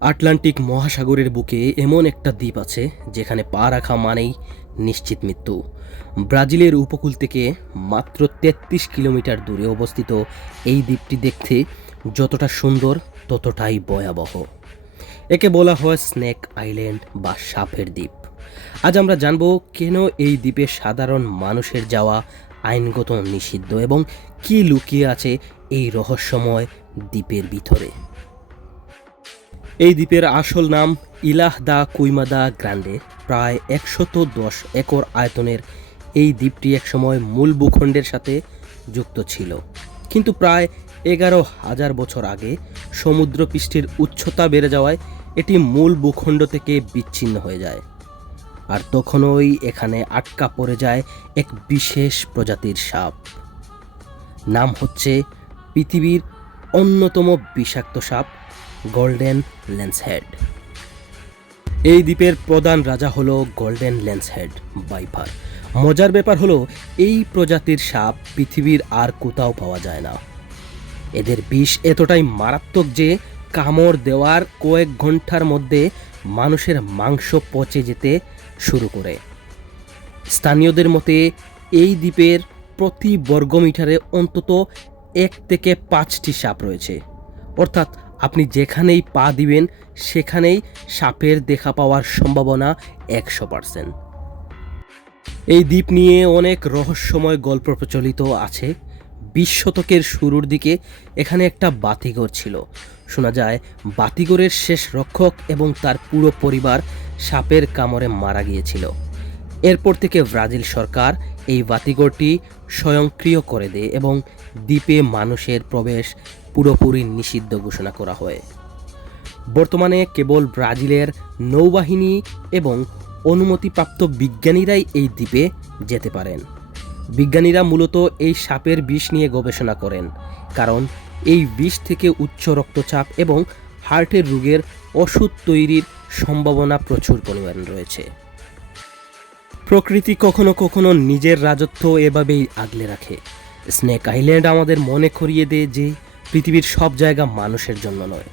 Atlantic মহাসাগরের বুকে এমন একটা দ্বীপ আছে যেখানে পা রাখা মানেই নিশ্চিত মৃত্যু। ব্রাজিলের উপকূল থেকে মাত্র ৩৩ কিলোমিটার দূরে অবস্থিত এই দ্বীপটি দেখতে যতটা সুন্দর ততটাই ভয়াবহ। একে বলা হয় স্নেক আইল্যান্ড বা সাপের দ্বীপ। আজ আমরা জানব কেন এই দ্বীপে সাধারণ মানুষের যাওয়া আইনগত নিষিদ্ধ এবং কী লুকিয়ে আছে এই রহস্যময় দ্বীপের ভিতরে। এই দ্বীপের আসল নাম ইলাহ দা কুইমাদা গ্রান্ডে। প্রায় ১১০ একর আয়তনের এই দ্বীপটি একসময় মূল ভূখণ্ডের সাথে যুক্ত ছিল, কিন্তু প্রায় ১১,০০০ বছর আগে সমুদ্রপৃষ্ঠের উচ্চতা বেড়ে যাওয়ায় এটি মূল ভূখণ্ড থেকে বিচ্ছিন্ন হয়ে যায়। আর তখনই এখানে আটকা পড়ে যায় এক বিশেষ প্রজাতির সাপ। নাম হচ্ছে পৃথিবীর অন্যতম বিষাক্ত সাপ গোল্ডেন ল্যান্সহেড। এই দ্বীপের প্রধান রাজা হলো গোল্ডেন ল্যান্সহেড ভাইপার। মজার ব্যাপার হলো এই প্রজাতির সাপ পৃথিবীর আর কোথাও পাওয়া যায় না। এদের বিষ এতটাই মারাত্মক যে কামড় দেওয়ার কয়েক ঘন্টার মধ্যে মানুষের মাংস পচে যেতে শুরু করে। স্থানীয়দের মতে এই দ্বীপের প্রতি বর্গমিটারে অন্তত ১ থেকে ৫টি সাপ রয়েছে, অর্থাৎ আপনি যেখানেই পা দিবেন সেখানেই সাপের দেখা পাওয়ার সম্ভাবনা ১০০%। এই দ্বীপ নিয়ে অনেক রহস্যময় গল্প প্রচলিত আছে। ২০ শতকের শুরুর দিকে এখানে একটা বাতিঘর ছিল। শোনা যায় বাতিঘরের শেষ রক্ষক এবং তার পুরো পরিবার সাপের কামড়ে মারা গিয়েছিল। এরপর থেকে ব্রাজিল সরকার এই বাতিঘরটি স্বয়ংক্রিয় করে দেয় এবং দ্বীপে মানুষের প্রবেশ পুরোপুরি নিষিদ্ধ ঘোষণা করা হয়। বর্তমানে কেবল ব্রাজিলের নৌবাহিনী এবং অনুমতিপ্রাপ্ত বিজ্ঞানীরাই এই দ্বীপে যেতে পারেন। বিজ্ঞানীরা মূলত এই সাপের বিষ নিয়ে গবেষণা করেন, কারণ এই বিষ থেকে উচ্চ রক্তচাপ এবং হার্টের রোগের ওষুধ তৈরির সম্ভাবনা প্রচুর পরিমাণে রয়েছে। প্রকৃতি কখনো কখনো নিজের রাজত্ব এভাবেই আগলে রাখে। স্নেক আইল্যান্ড আমাদের মনে করিয়ে দেয় যে পৃথিবীর সব জায়গা মানুষের জন্য নয়,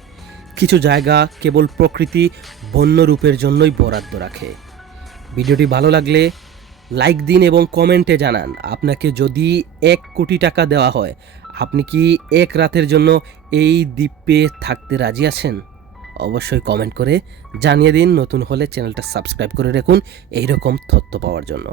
কিছু জায়গা কেবল প্রকৃতি বন্য রূপের জন্যই বরাদ্দ রাখে। ভিডিওটি ভালো লাগলে লাইক দিন এবং কমেন্টে জানান, আপনাকে যদি ১ কোটি টাকা দেওয়া হয় আপনি কি এক রাতের জন্য এই দ্বীপে থাকতে রাজি আছেন? অবশ্যই কমেন্ট করে জানিয়ে দিন। নতুন হলে চ্যানেলটা সাবস্ক্রাইব করে রাখুন এইরকম তথ্য পাওয়ার জন্য।